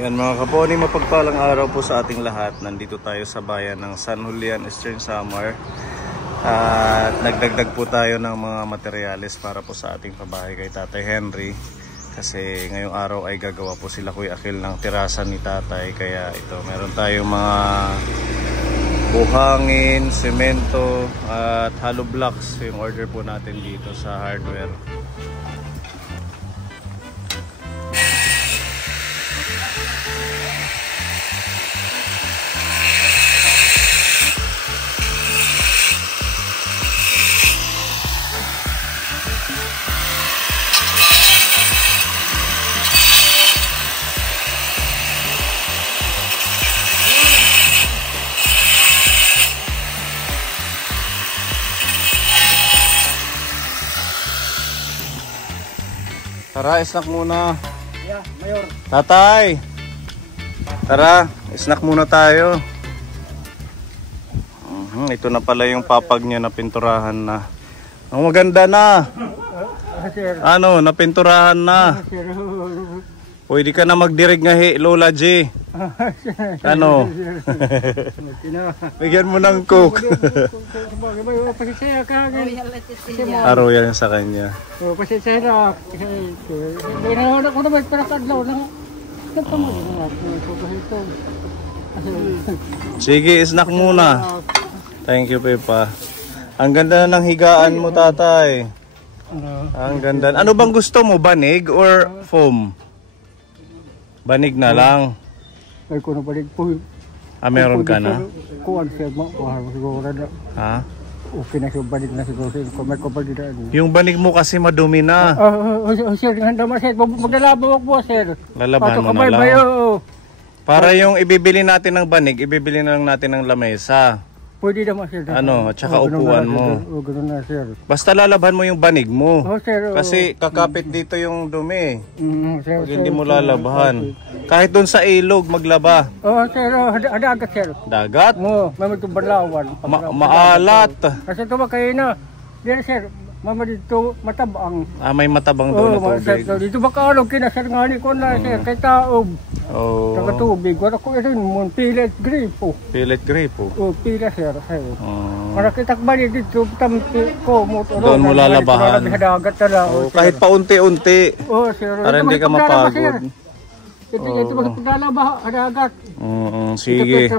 Yan mga kaponi, mapagpalang araw po sa ating lahat. Nandito tayo sa bayan ng San Julian, Eastern Samar. At nagdagdag po tayo ng mga materyales para po sa ating pabahay kay Tatay Henry. Kasi ngayong araw ay gagawa po sila Kuya Akil ng tirasan ni Tatay. Kaya ito, meron tayong mga buhangin, semento at hollow blocks. Yung order po natin dito sa hardware. Tara, snack muna. Yeah, Mayor. Tatay! Tara, snack muna tayo. Ito na pala yung papag niya na pinturahan na. Ang maganda na. Ano, napinturahan na. Pwede ka na magdirig nga Lola G. Ano? Bigyan mo ng coke. Araw yan sa kanya. Sige, snack muna. Thank you, Pepa. Ang ganda na ng higaan mo, Tatay. Ang ganda. Ano bang gusto mo? Banig or foam? Banig na lang. Ay, kung nabalig po. Ah, meron ka na? Kuwan siya mo. Siguro na. Ha? Okay na siya, banig na siguro. Kung may kapag na. Yung banig mo kasi madumi na. Sir, handa mo sir. Maglalabawag po, sir. Lalaban mo na lang. Para yung ibibili natin ng banig, ibibili na lang natin ng lamesa. Pwede naman sir. Ano, tsaka upuan mo. Ganun na sir. Basta lalaban mo yung banig mo. Sir. Kasi kakapit dito yung dumi. Sir, Pag hindi mo lalabahan. Kahit doon sa ilog, maglaba. Sir. Dagat sir. Dagat? May magtubanlawan. Maalat. Kasi ito ba kayo na? Diyan sir. Mama dito matabang. May matabang doon na tubig. Dito ba kaano kinasir nga ni ko na sir. Kay taob. Taga tubig. Wala ko ito yung pilit gripo. Pilit gripo? Pila sir. Para kitakbali dito tampi ko. Doon mo lalabahan. Kahit paunti-unti. Sir. Para hindi ka mapagod. Ito magpaglalaba hadagat. Sige.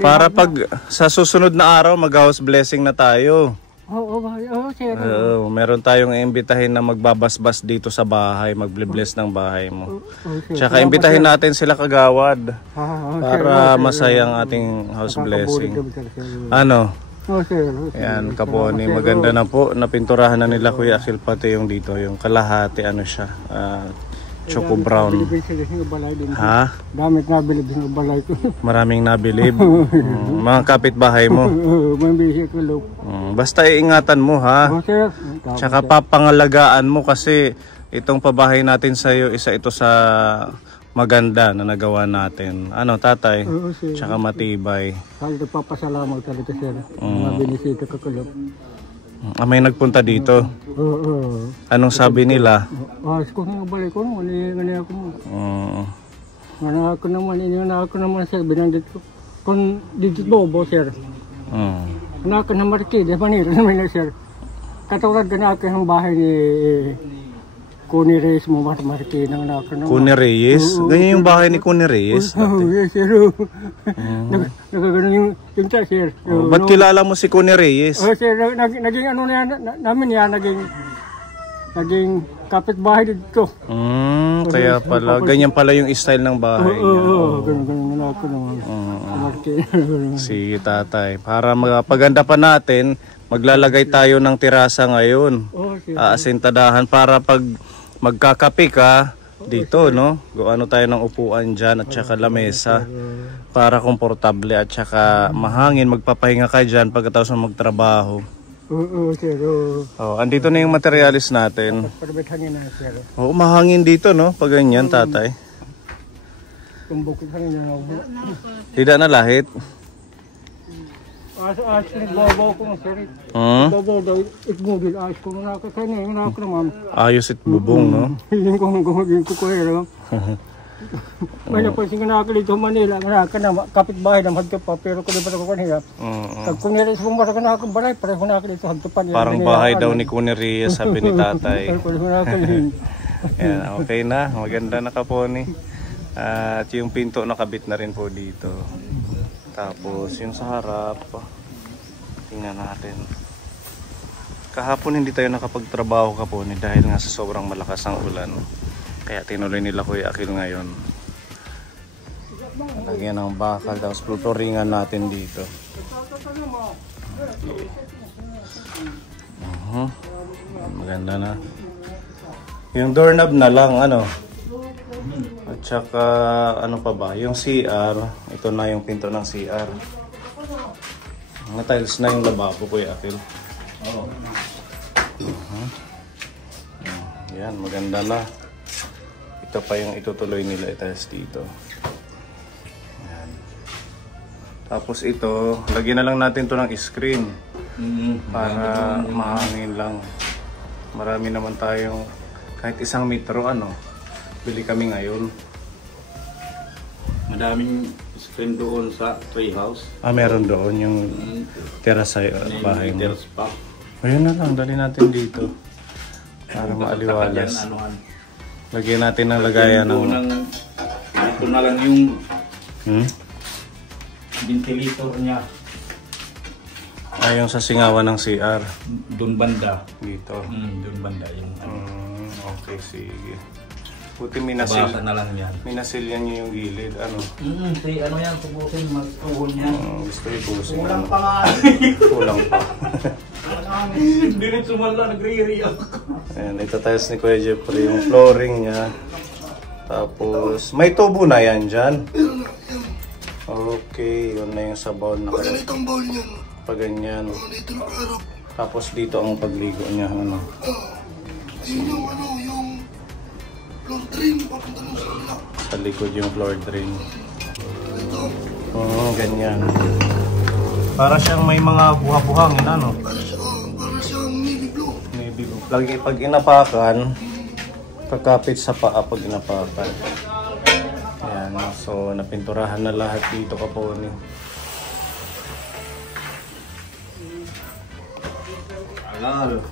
Para pag sa susunod na araw mag-house blessing na tayo. Sir. Meron tayong imbitahin na magbabasbas dito sa bahay, magble-bless ng bahay mo. Tsaka imbitahin natin sila kagawad para masaya ang ating house blessing. Ano? Yan, kaponi, maganda na po. Napinturahan na nila Kuya Akil pati yung dito, yung kalahati, ano siya, choco brown. Ha? Damit nabilib yung balay ko. Maraming nabilib. Mga kapitbahay mo. Basta iingatan mo ha. Tsaka papangalagaan mo kasi itong pabahay natin sa iyo, isa ito sa maganda na nagawa natin. Ano, Tatay? Tsaka matibay. Papasalamat talaga sir. Mga binisita ka kulop. May nagpunta dito. Anong sabi nila? Kung balik ko, ngani ako mo. Ngana ako naman sir, binanggit ko. Kung dito bobo sir. Ngana ako na marki, di ba nila naman sir. Katulad ka na ako yung bahay ni Kuni Reyes mo, marki na ako naman. Kuni Reyes? Ganyan yung bahay ni Kuni Reyes? Yes sir. Nagaganon yung ta sir. Ba't kilala mo si Kuni Reyes? Sir, naging ano na namin yan, naging kapitbahay dito. Kaya pala, ganyan pala yung style ng bahay niya. Ganun na ako naman. Sige Tatay, para magpaganda pa natin, maglalagay tayo ng tirasa ngayon. Aasintadahan para pag magkakape ka dito, no? Ano tayo ng upuan dyan at saka lamesa para komportable at saka mahangin, magpapahinga ka dyan pagkatapos ng magtrabaho. Sir. Andito na yung materialis natin. Mahangin dito, no? Pag ganyan, Tatay. Tidak na lahit. Ayos it bubong, no? May napansin ka na ako dito sa Manila, ka na kapitbahay na magto pa, pero kung di ba ako kanila. Pag kung nila sa bumara ka na ako balay, pareho na ako dito sa hagtupan. Parang bahay daw ni Kuneria, sabi ni tatay. Yan, okay na, maganda na kaponi. At yung pinto nakabit na rin po dito. Tapos yung sa harap, tingnan natin. Kahapon hindi tayo nakapagtrabaho kaponi dahil nga sa sobrang malakas ang ulan. Kaya tinuloy nila Kuya Akil ngayon. Lagyan ng bakal, tapos plutoringan natin dito. Maganda na. Yung doorknob na lang, ano. At saka, ano pa ba? Yung CR, ito na yung pinto ng CR. Mga tiles na yung lababo, Kuya Akil. Yan, maganda na. Ito pa yung itutuloy nila itaas dito. Yan. Tapos ito, lagyan na lang natin to ng screen. Para mahangin lang. Marami naman tayong kahit 1 metro bili kami ngayon. Madaming screen doon sa tree house. Meron doon yung terrace sa bahay mo. Terrace pa. Ayun na lang, dali natin dito. Para maaliwalas. Lagyan natin ng lagayan ng... Ito na lang yung ventilator niya. Yung sa singawan ng CR. Doon banda. Dito. Doon banda yung okay, sige. Buti minasil. Basa na lang yan. Minasilyan niyo yung gilid. Si ano yan, subukin, mag-tuhol niya. Gusto ipusin. Kulang pa nga. Kulang pa. Hindi rin sumala, nagre-react. Ayan, itatayos ni Kuya Jeffrey yung flooring niya. Tapos, may tubo na yan dyan. Okay, yun na yung sa bowl na kayo. Ganito ang bowl niyan. Pag ganyan. Dito nakaharap. Tapos dito ang pagligo niya. Yun yung yung floor drain, papunta nung sa kabila. Sa likod yung floor drain. Ito. Ganyan. Para siyang may mga buha-buhangin, Para siyang navy blue. Navy blue. Lagi pag inapakan, kakapit sa paa pag inapakan. Ayan, so napinturahan na lahat dito kaponi.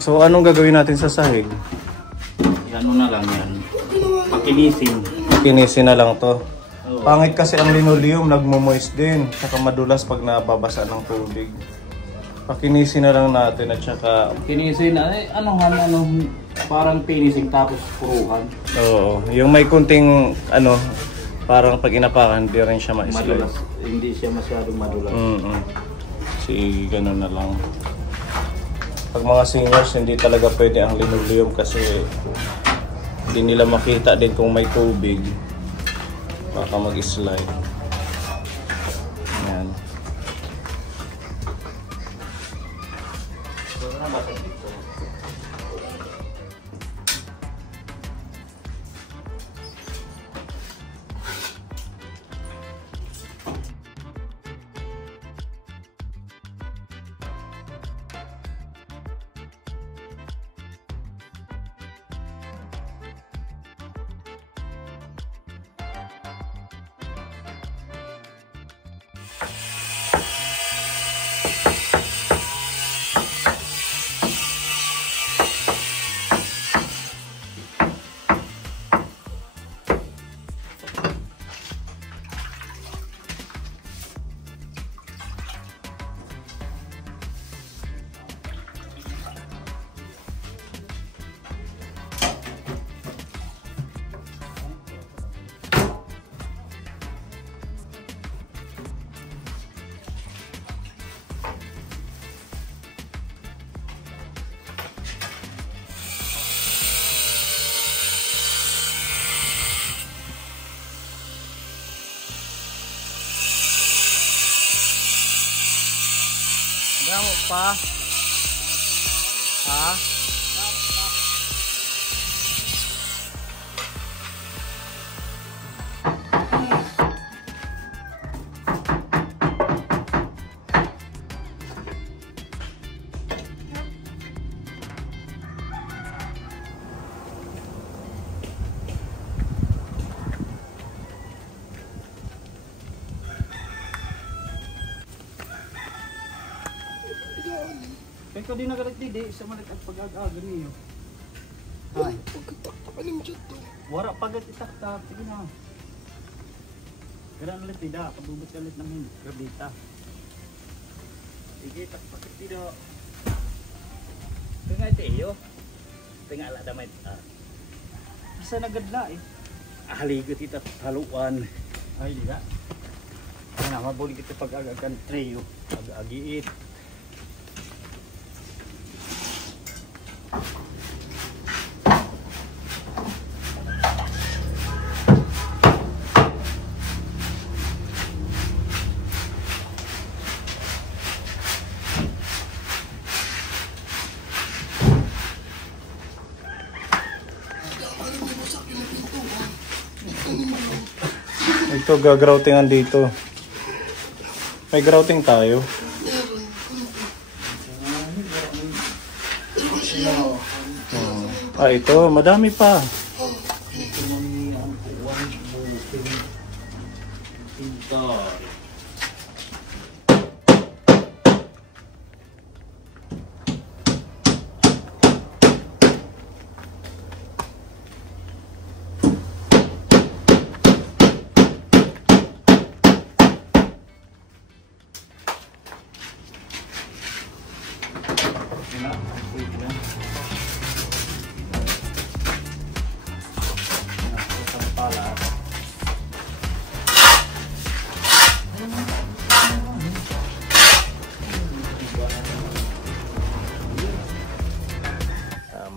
So anong gagawin natin sa sahig? Ano na lang yan. Pakinisin. Kinisin na lang to. Pangit kasi ang linoleum, nagmo-moist din. Saka madulas pag nababasa ng tubig. Pakinisin na lang natin at saka... Kinisin na, parang finishing tapos puruhan. Oo, yung may kunting parang pag inapakan, di rin siya ma-slide. Madulas. Hindi siya masyadong madulas. Sige, ganun na lang. Pag mga seniors, hindi talaga pwede ang linoleum kasi hindi nila makita din kung may tubig. Baka mag-slide. Ayan. Damo pa. Ha? Ikaw din nagalit di sa malit at pag-ag-agan niyo. Ay. Pagkataktakan mo dyan to. Wara pagat itaktak. Sige na. Ganaan ulit tidak. Pabubot ka ulit ng hindi. Gabita. Sige, takpak tidak. Tengah ito iyo. Tengah ala damay. Bisa nagadla eh. Ahaligot kita haluan. Ay, di ka. Ay na, mabuli kita pag-agagan trio. Pag-agiit. Ito gagroutingan dito. May grouting tayo. Ito, madami pa.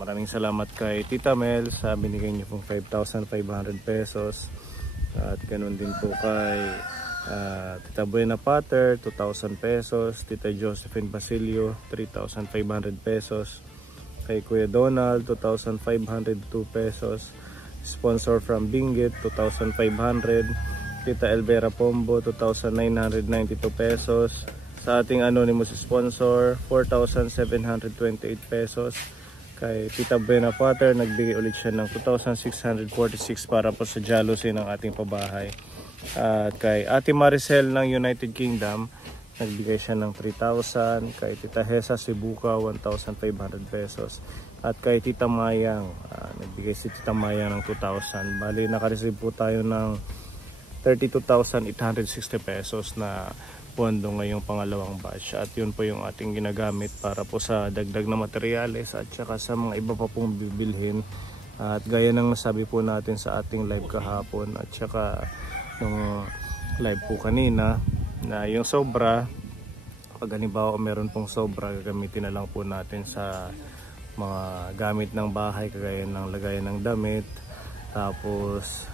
Maraming salamat kay Tita Mel sa binigay niyo pong 5,500 pesos. At ganun din po kay Tita Buena Pater, 2,000 pesos. Tita Josephine Basilio, 3,500 pesos. Kay Kuya Donald, 2,502 pesos. Sponsor from Binggit, 2,500. Tita Elvera Pombo, 2,992 pesos. Sa ating anonymous sponsor, 4,728 pesos. Kay Tita Buena Pater, nagbigay ulit siya ng 2,646 para po sa jealousy ng ating pabahay. At kay Ate Maricel ng United Kingdom, nagbigay siya ng 3,000. Kay Tita Hesa Sibuka, 1,500 pesos. At kay Tita Mayang, nagbigay si Tita Mayang ng 2,000. Bali, nakareceive po tayo ng 32,860 pesos na pondo ngayong pangalawang batch. At yun po yung ating ginagamit para po sa dagdag na materyales at saka sa mga iba pa pong bibilhin. At gaya ng nasabi po natin sa ating live kahapon at saka yung live po kanina, na yung sobra, pag halimbawa meron pong sobra, gagamitin na lang po natin sa mga gamit ng bahay, kagaya ng lagayan ng damit, tapos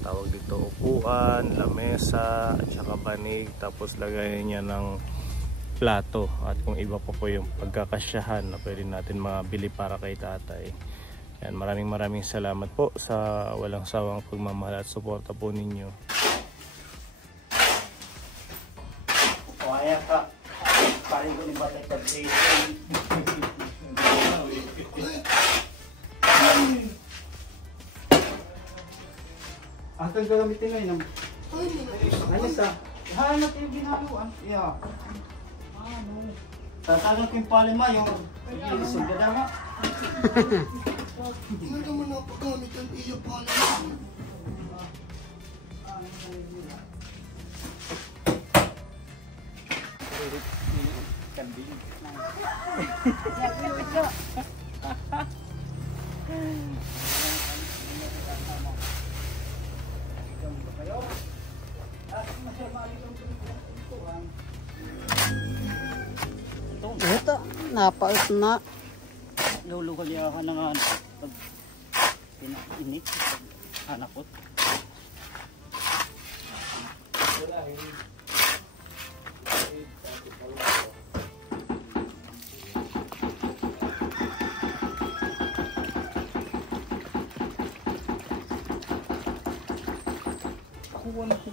tawag dito upuan, lamesa at saka banig, tapos lagayan niya ng plato at kung iba pa po yung pagkakasyahan na pwede natin mabili para kay tatay. Yan, maraming salamat po sa walang sawang pagmamahal at suporta po ninyo. Kaya ka, parin ko ni Batay Pag-Station. Asan ka gamitin ngayon? Ayos ah. Hanap yung ginaluan. Yeah. Tatagal ko yung palima yung ilisog ka dama. Hindi naman napagamit ang iya pala. Kambing. Ito, napaut na. Lulugal niya ka ng pag init, hanapot. Kuha na ko.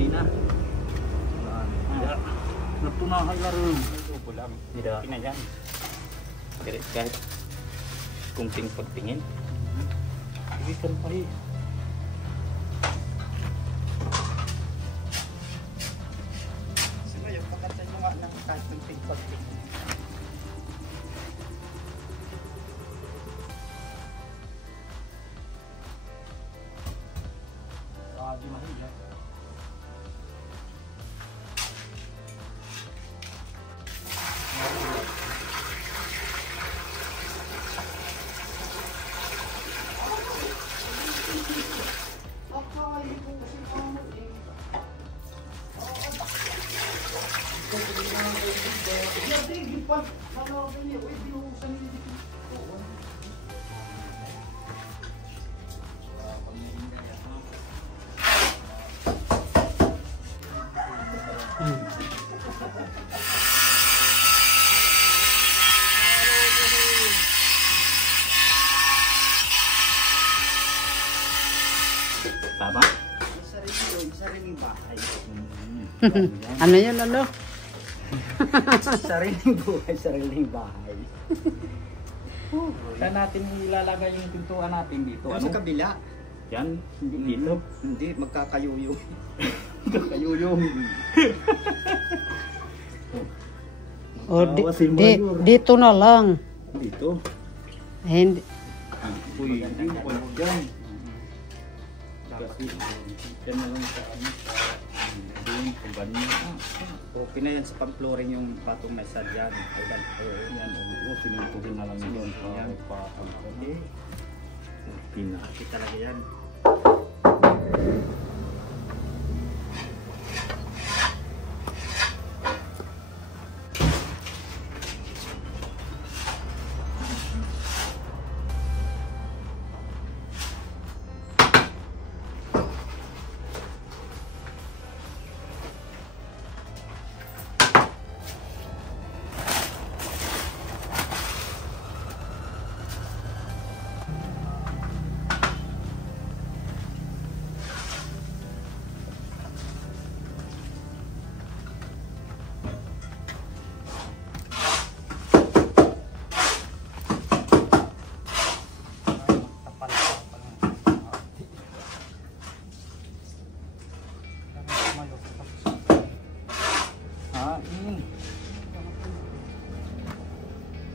kanina. Natunahan na rin. Tidak. Pinayang. Kahit kunting pagtingin. Ibigan pa rin. Sino yung pagkatay mo nga ng kahit kunting pagtingin. Di mahiya. Tama? Sariling bahay. Ano yun, ano? Sariling buhay, sariling bahay. Saan natin ilalagay yung pintuan natin dito? Ano? Sa kabila. Yan, hindi dito. Hindi, magkakayuyong. Kayuyong. O, dito na lang. Dito. Hindi. Uy, hindi mo pala dyan. Kasi, dyan na lang sa ano, sa doon, kung ganyan. Okay na yan sa pang-flooring yung patong may sadyan. Ayan. Yan, oo, pinuntuhin na lang yun. Yan. Okay. Okay na. Okay talaga yan.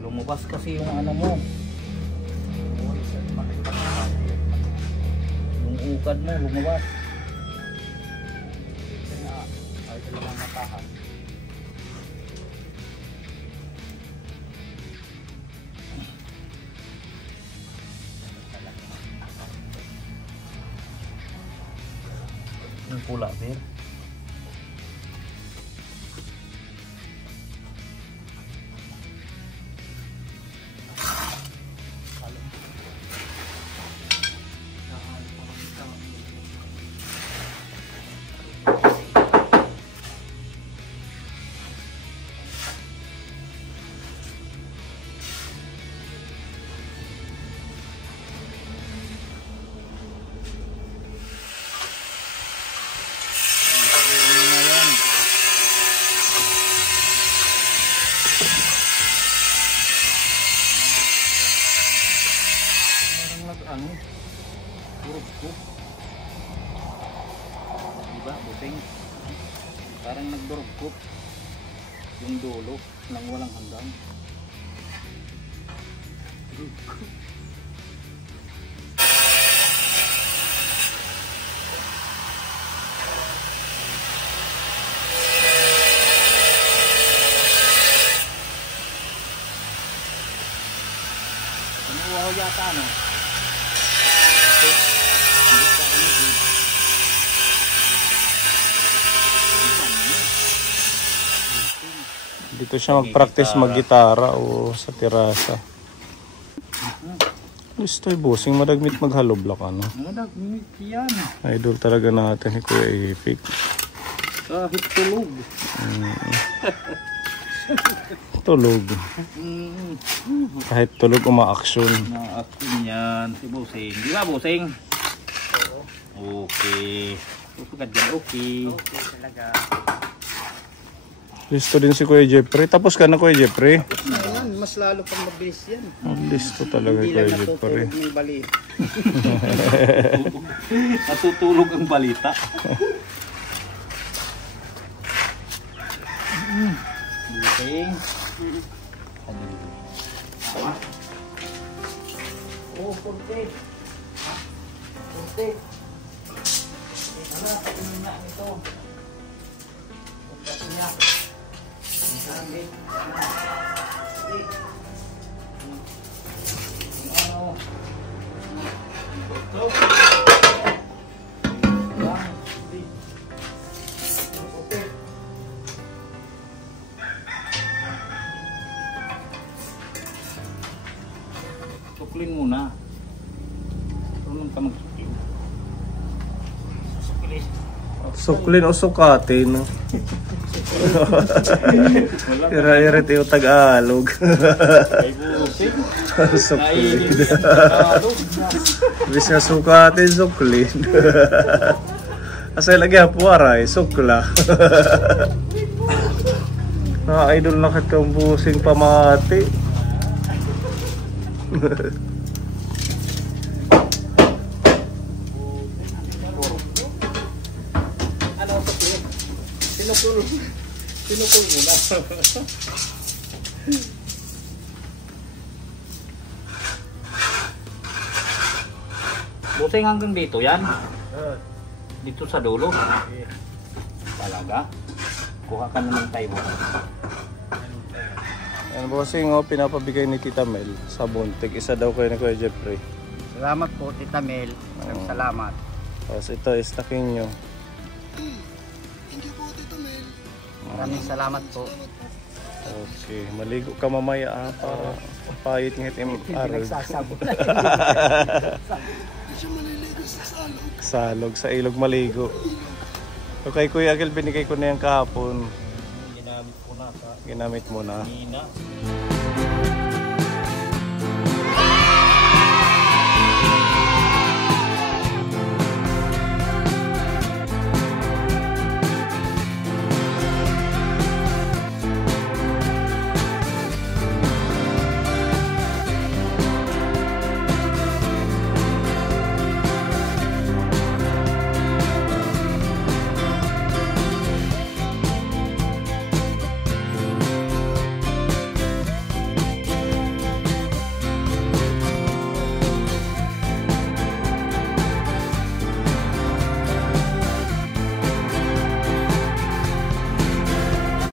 Lumabas kasi yung ano mo. Yung ukad mo lumabas. Ay, talagang matahan. Yung pula, Ber. Ano? Durog-kop. Diba, busing? Parang nagdurog-kop. Yung dulo nang walang hanggang. Durog-kop. Ano wow yata, ano? Dito siya mag-practice mag-gitara o sa terasa. Gusto yung busing madagmit maghaloblak ano. Madagmit yan. Idol talaga natin ni Kuya Ipik. Kahit tulog. Tulog. Kahit tulog uma-action. Na-action yan si Busing. Di ba Busing? Okay. Usugad yan, okay. Okay talaga. Listo din si Kuya Jeffrey. Tapos ka na, Kuya Jeffrey. Ayan, mas lalo pang mabilis yan. Listo talaga, Hindi Kuya lang Jeffrey. natutulog ng bali. Natutulog ang balita. Okay. Oh, punti. Punti. Ano, pagkain na ito. Pagkain niya. Sabi. Ano? Ito. Suklin muna. Tulong ka magsuklin. Suklin. Suklin o sukatin. Ira-irit yung Tagalog. Ay busing. Suklin. Tagalog. Bis nga sukatin, suklin. Asay lagi hapuaray, sukla. Na-idol na kitang busing pamati. Ano suklin? Sinukul muna. Busing hanggang dito yan. Dito sa dulo. Talaga. Kuha ka naman tayo. Yan bossing, pinapabigay ni Tita Mel sa buntik. Isa daw kayo ni Kuya Jeffrey. Salamat po, Tita Mel. Salamat. Tapos ito, istakin nyo. Thank you po, Tita Mel. Maraming salamat po. Okay, maligo ka mamaya para payit ng itim arag. Nagsasabot. Hindi siya maliligo sa salog. Salog sa ilog maligo. Okay, Kuya Agil, binigay ko na yan kahapon. Ginamit ko na sa Ginamit mo na. Nina.